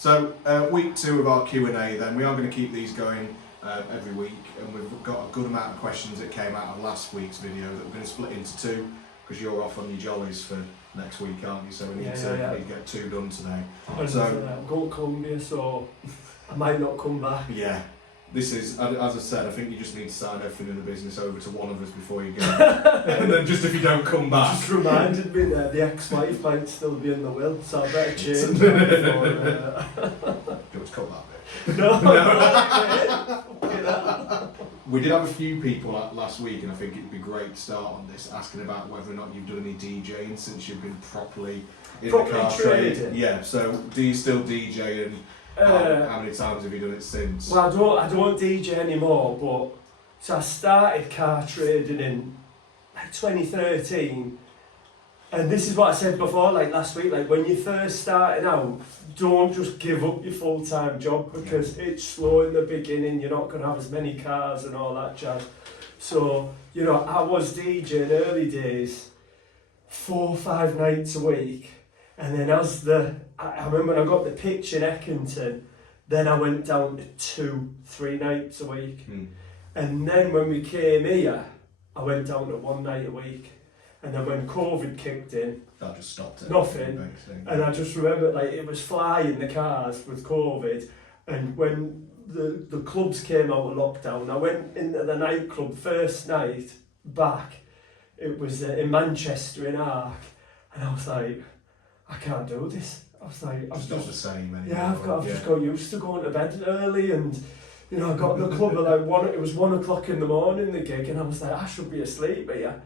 So week 2 of our Q&A then, we are going to keep these going every week, and we've got a good amount of questions that came out of last week's video that we're going to split into 2, because you're off on your jollies for next week, aren't you? So we need to get 2 done today. I'm going to Colombia, so I might not come back. Yeah. This is, as I said, I think you just need to sign everything in the business over to one of us before you go. And then just if you don't come back. Just reminded me that the ex-wife might still be in the will, so I better change that before... Just cut that bit. No. We did have a few people last week, and I think it'd be great to start on this, asking about whether or not you've done any DJing since you've been properly in the car trade. Yeah, so do you still DJ, and how many times have you done it since? Well, I don't DJ anymore, but so I started car trading in like 2013, and this is what I said before, like last week, like when you're first starting out, don't just give up your full-time job, because it's slow in the beginning, you're not going to have as many cars and all that jazz. So, you know, I was DJing early days, 4 or 5 nights a week. And then I remember when I got the pitch in Eckington, then I went down to 2-3 nights a week. And then when we came here, I went down to 1 night a week. And then when COVID kicked in, that just stopped it. Nothing. And I just remember, like, it was flying the cars with COVID. And when the clubs came out of lockdown, I went into the nightclub first night back. It was in Manchester in Ark. And I was like, I can't do this. I was like, it's not the same anymore. Yeah, I've just got used to going to bed early, and you know, I got to the club at like 1. It was 1 o'clock in the morning, the gig, and I was like, I should be asleep here.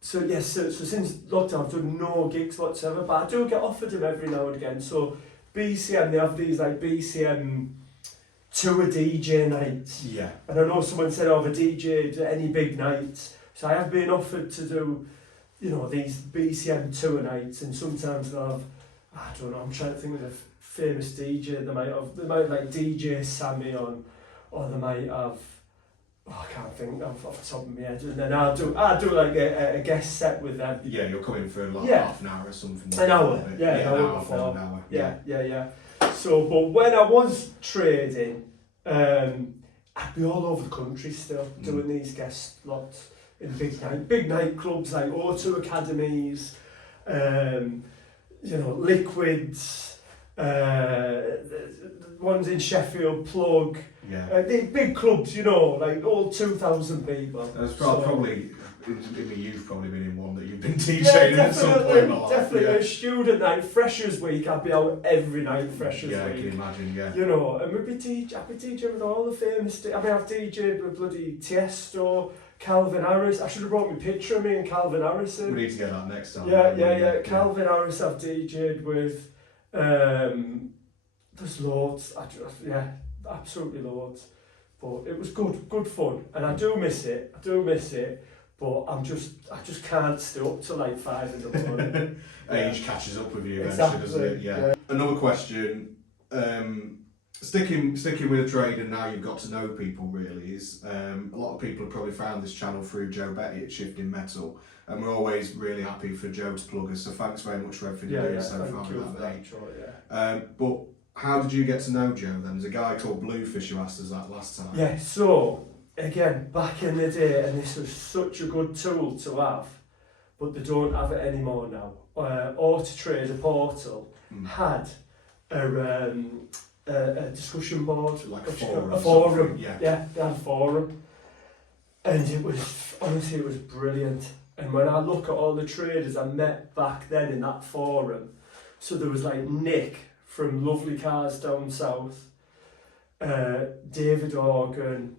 So yes, so since lockdown, I've done no gigs whatsoever, but I do get offered them every now and again. So BCM, they have these like BCM tour DJ nights. Yeah. And I know someone said, oh, I've DJ'd any big nights. So I have been offered to do, you know, these BCM tour nights, and sometimes they'll have, I don't know, I'm trying to think of the famous DJ, they might have like DJ Sammy on, or they might have, I can't think off the top of my head, and then I'll do like a guest set with them. Yeah, you'll come in for like half an hour or something. An hour, an hour before. An hour. Yeah. So, but when I was trading, I'd be all over the country still, doing these guest slots in big nightclubs like O2 Academies, you know, Liquids, ones in Sheffield, Plug, the big clubs, you know, like all 2,000 people. That's probably, in the youth, probably been in one that you've been DJing at some point in my life. Definitely, a student night, Freshers Week, I'd be out every night, Freshers Week. Yeah, I can imagine, You know, and I'd be DJing with all the famous, I've DJed with bloody Tiesto, Calvin Harris. I should have brought me a picture of me and Calvin Harris in. We need to get that next time. Yeah. Calvin Harris I've DJed with. There's loads. Absolutely loads. But it was good fun, and I do miss it. But I just can't stay up till like 5 in the morning. Age catches up with you eventually, doesn't it? Yeah. Another question. Sticking with a trade, and now you've got to know people, really, is a lot of people have probably found this channel through Joe Betty at Shifting Metal, and we're always really happy for Joe to plug us, so thanks very much for everything you're doing so far with that, mate. But how did you get to know Joe then? There's a guy called Bluefish who asked us that last time. Yeah, so again, back in the day, and this was such a good tool to have, but they don't have it anymore now. Autotrader Portal had a discussion board, like a forum. Yeah, they had a forum, and it was brilliant. And when I look at all the traders I met back then in that forum, so there was like Nick from Lovely Cars down south, David Organ,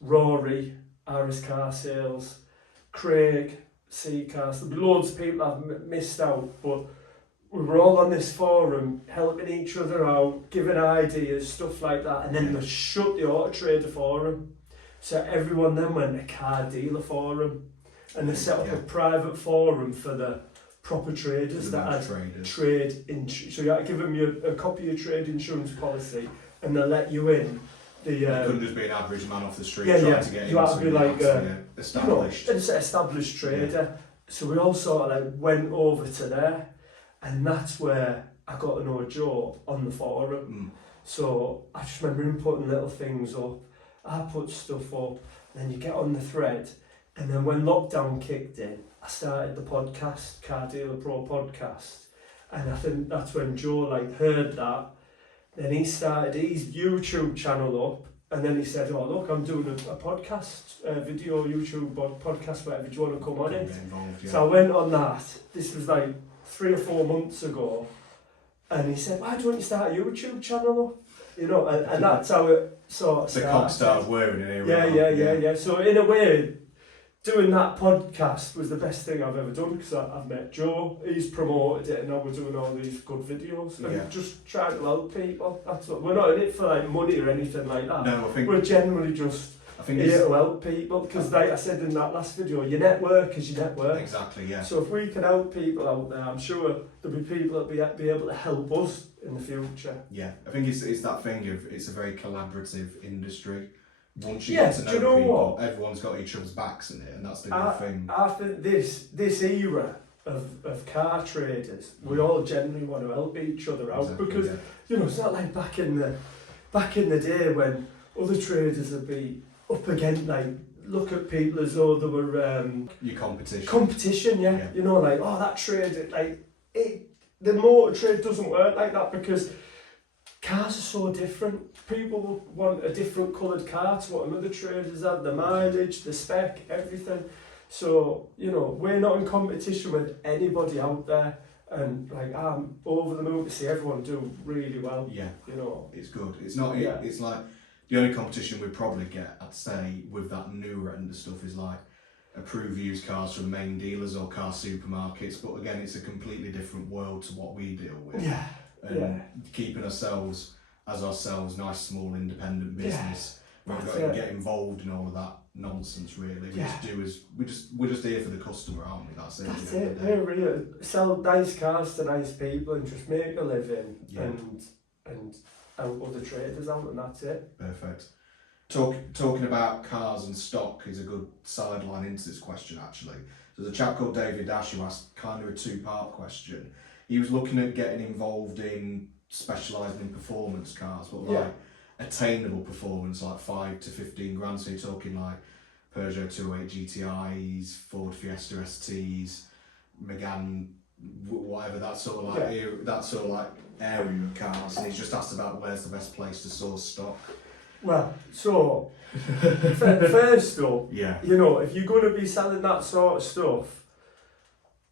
Rory, Aris Car Sales, Craig, C-Cars. There'll be loads of people I've missed out, but we were all on this forum, helping each other out, giving ideas, stuff like that, and then they shut the Auto Trader forum. So everyone then went to Car Dealer forum, and they set up a private forum for the proper traders that had trade insurance. So you had to give them a copy of your trade insurance policy, and they let you in. You couldn't just be an average man off the street trying to get in. You had to be like established. Established trader. So we all sort of like went over to there. And that's where I got to know Joe on the forum. So I just remember him putting little things up. I put stuff up, and then you get on the thread. And then when lockdown kicked in, I started the podcast, Car Dealer Pro podcast. And I think that's when Joe like heard that. Then he started his YouTube channel up. And then he said, oh look, I'm doing a podcast, video, YouTube podcast, whatever, do you want to come on it? Involved, yeah. So I went on that. This was like 3 or 4 months ago. And he said, why don't you start a YouTube channel up? You know, and that's how it sort of started. The cock started whirring in here. Yeah. So in a way, doing that podcast was the best thing I've ever done, because I've met Joe, he's promoted it, and now we're doing all these good videos and just trying to help people. That's what, we're not in it for like money or anything like that. No, I think we're generally just here to help people, because like I said in that last video, your network is your network. Exactly, yeah. So if we can help people out there, I'm sure there'll be people that be able to help us in the future. Yeah, I think it's that thing of it's a very collaborative industry. Once you Yes, get to know, do you know people, what? Everyone's got each other's backs in it, and that's the good thing. I think this era of car traders, we all genuinely want to help each other out, because you know, it's not like back in the day when other traders would be up against, like, look at people as though they were your competition. Competition, yeah. You know, like, oh, that trade, like the motor trade doesn't work like that, because cars are so different. People want a different coloured car to what another traders have, the mileage, the spec, everything. So, you know, we're not in competition with anybody out there, and like, I'm over the moon to see everyone do really well. Yeah, you know, it's good. It's not. It's like the only competition we probably get, I'd say, with that newer end of stuff is like approved used cars from main dealers or car supermarkets. But again, it's a completely different world to what we deal with. Yeah. And keeping ourselves as ourselves, nice small independent business. We've got to get involved in all of that nonsense. Really, we're just here for the customer, aren't we? That's it. We're really sell nice cars to nice people and just make a living and help other traders out, and that's it. Perfect. Talking about cars and stock is a good sideline into this question, actually. So there's a chap called David Dash who asked kind of a two-part question. He was looking at getting involved in specialising in performance cars, but like attainable performance, like 5 to 15 grand. So you're talking like Peugeot 208 GTIs, Ford Fiesta STs, Megane, whatever, that sort of like area of cars. And he's just asked about where's the best place to source stock. Well, so first up, you know, if you're going to be selling that sort of stuff,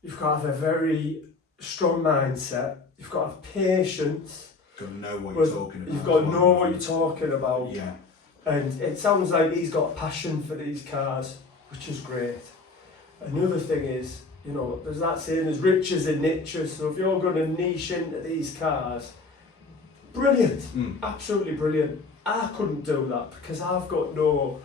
you've got to have a very strong mindset. You've got to have patience. You've got to know what you're talking about. You've got to know what you're talking about. Yeah. And it sounds like he's got a passion for these cars, which is great. And the other thing is, you know, there's that saying, there's riches in niches. So if you're going to niche into these cars, brilliant, absolutely brilliant. I couldn't do that because I've got no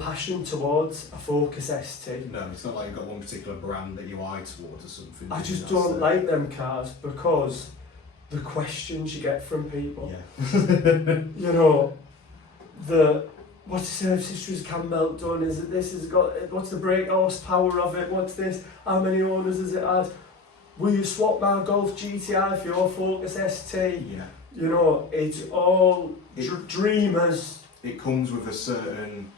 passion towards a Focus ST. No, it's not like you've got one particular brand that you eye towards or something. I just don't like them cars because the questions you get from people. Yeah. You know, what's the service history has Campbell done? Is it this? Has it got, what's the brake horsepower of it? What's this? How many owners has it had? Will you swap my Golf GTI for your Focus ST? Yeah. You know, it's all dreamers. It comes with a certain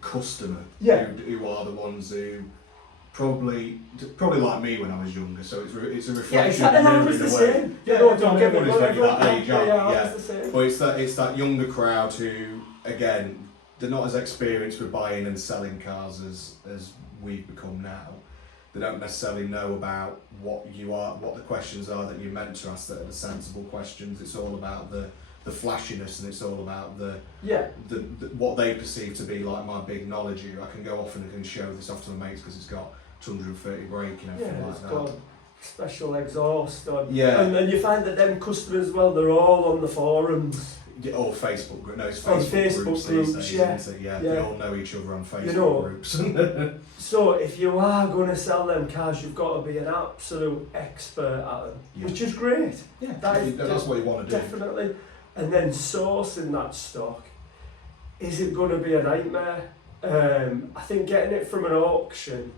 customer who are the ones who probably like me when I was younger. So it's a reflection of you in a way. Yeah, don't get me wrong, you're that age, yeah. But it's that younger crowd who, again, they're not as experienced with buying and selling cars as we've become now. They don't necessarily know about what the questions are that you're meant to ask that are the sensible questions. It's all about the flashiness, and it's all about the what they perceive to be like my big knowledge. I can go off and I can show this off to my mates because it's got 230 brake and everything like that. Got special exhaust on. Yeah. And you find that them customers as well, they're all on the forums. Or Facebook groups. No, it's Facebook groups these days, isn't it? Yeah, they all know each other on Facebook groups. So if you are going to sell them cars, you've got to be an absolute expert at them, which is great. Yeah, that's what you want to do. Definitely. And then sourcing that stock, is it going to be a nightmare? I think getting it from an auction,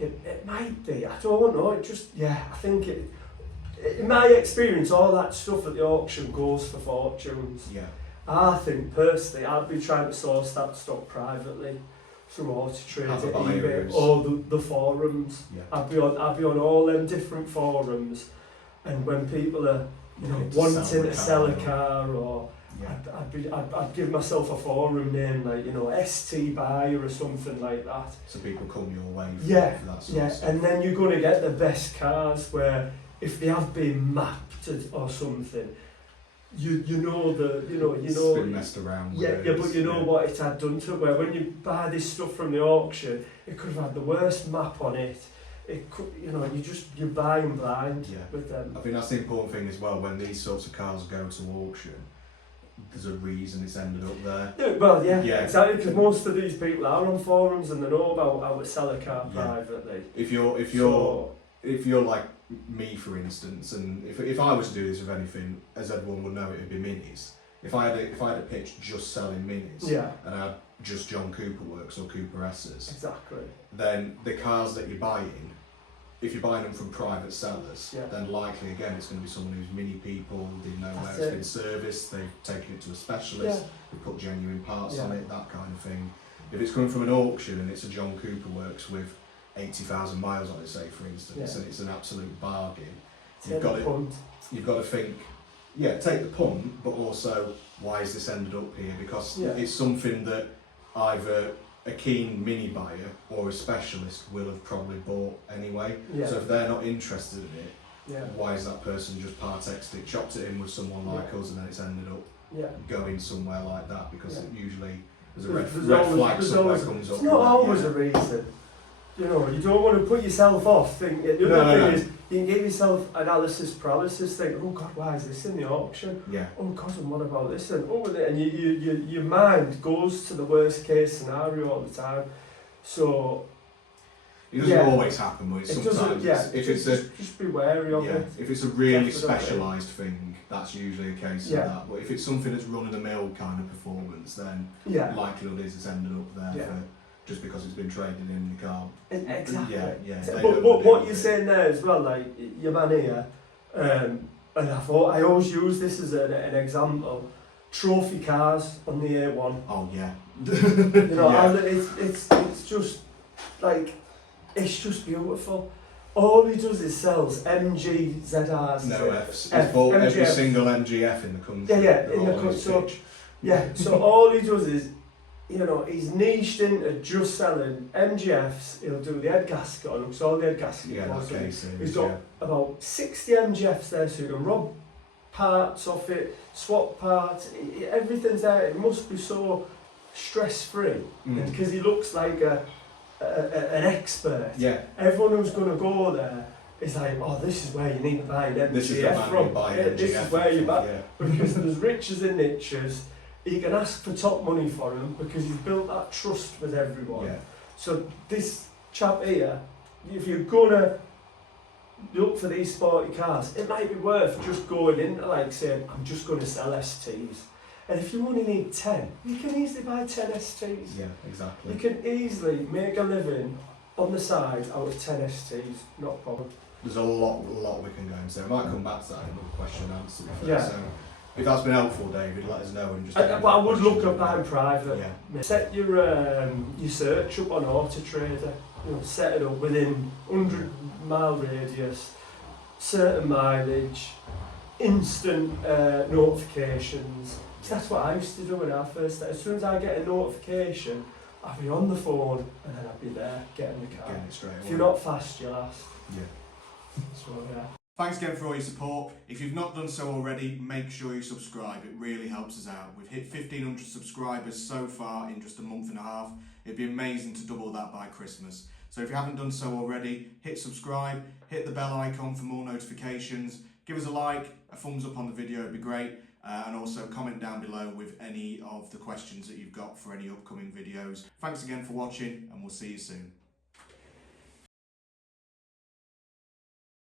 it might be. I don't know. I think in my experience, all that stuff at the auction goes for fortunes. Yeah. I think personally, I'd be trying to source that stock privately through Auto Trade, Have a eBay, buyers. or the forums. Yeah. I'd be on all them different forums, and when people are Wanting wanting to sell a car, or Yeah. I'd give myself a forum name like ST Buyer or something like that. So people come your way for, Yeah, for that sort of stuff. and then you're going to get the best cars where if they have been mapped or something, you know It's been messed around with. but you know what it had done to it. Where when you buy this stuff from the auction, it could have had the worst map on it. It could, you're buying blind with them. I think that's the important thing as well. When these sorts of cars go to auction, there's a reason it's ended up there. Yeah, well, yeah. Exactly, because most of these people are on forums and they know about how to sell a car privately. If you're like me, for instance, and if I was to do this with anything, as everyone would know, it'd be minis. If I had a pitch just selling minis, and I had just John Cooper Works or Cooper S's, exactly, then the cars that you're buying, if you're buying them from private sellers, then likely again it's going to be someone who's mini people, they know where it's been serviced, they've taken it to a specialist, they put genuine parts on it, that kind of thing. If it's coming from an auction and it's a John Cooper Works with 80,000 miles on it, say for instance, and it's an absolute bargain, you've got to think, take the punt, but also why has this ended up here? Because it's something that either a keen mini buyer or a specialist will have probably bought anyway. So if they're not interested in it, why is that person just part-exed it, chopped it in with someone like us, and then it's ended up going somewhere like that? Because it usually there's a red flag somewhere comes up. It's not always a reason. You don't want to put yourself off. The other thing is, you can give yourself analysis paralysis. Think, oh God, why is this in the auction? Oh God, and what about this? And your mind goes to the worst case scenario all the time. So it doesn't always happen, but sometimes just be wary of it. If it's a really specialised thing, that's usually a case of that. But if it's something that's run of the mill kind of performance, then likelihood is it's ended up there for. Just because it's been traded in the car. Exactly. But what you're saying there as well, like your man here, and I always use this as an example. Trophy cars on the A1. Oh yeah. It's just like it's just beautiful. All he does is sells MG ZRs. No Fs. He's bought every single MGF in the country. In the country. So all he does is. He's niched into just selling MGFs. He'll do the head gasket on them, so all the head gasket. He's got about 60 MGFs there, so you can rob parts off it, swap parts. Everything's there. It must be so stress-free because he looks like an expert. Everyone who's going to go there is like, oh, this is where you need to buy an MGF from. This is where you buy because there's riches and niches. He can ask for top money for him because he's built that trust with everyone. So this chap here, if you're gonna look for these sporty cars, it might be worth just going into like saying, I'm just going to sell STs. And if you only need 10, you can easily buy 10 STs. Yeah, exactly. You can easily make a living on the side out of 10 STs, not a problem. There's a lot we can go into. I might come back to that in another question and answer. So, if that's been helpful, David, let us know. And just. But I would look at buying private. Set your search up on Auto Trader. Set it up within 100-mile radius, certain mileage, instant notifications. So that's what I used to do when I first started. As soon as I get a notification, I'd be on the phone and then I'd be there getting the car. If you're not fast, you're last. So Thanks again for all your support. If you've not done so already, make sure you subscribe. It really helps us out. We've hit 1,500 subscribers so far in just a month and a half. It'd be amazing to double that by Christmas. So if you haven't done so already, hit subscribe, hit the bell icon for more notifications, give us a like, a thumbs up on the video, it'd be great. And also comment down below with any of the questions that you've got for any upcoming videos. Thanks again for watching, and we'll see you soon.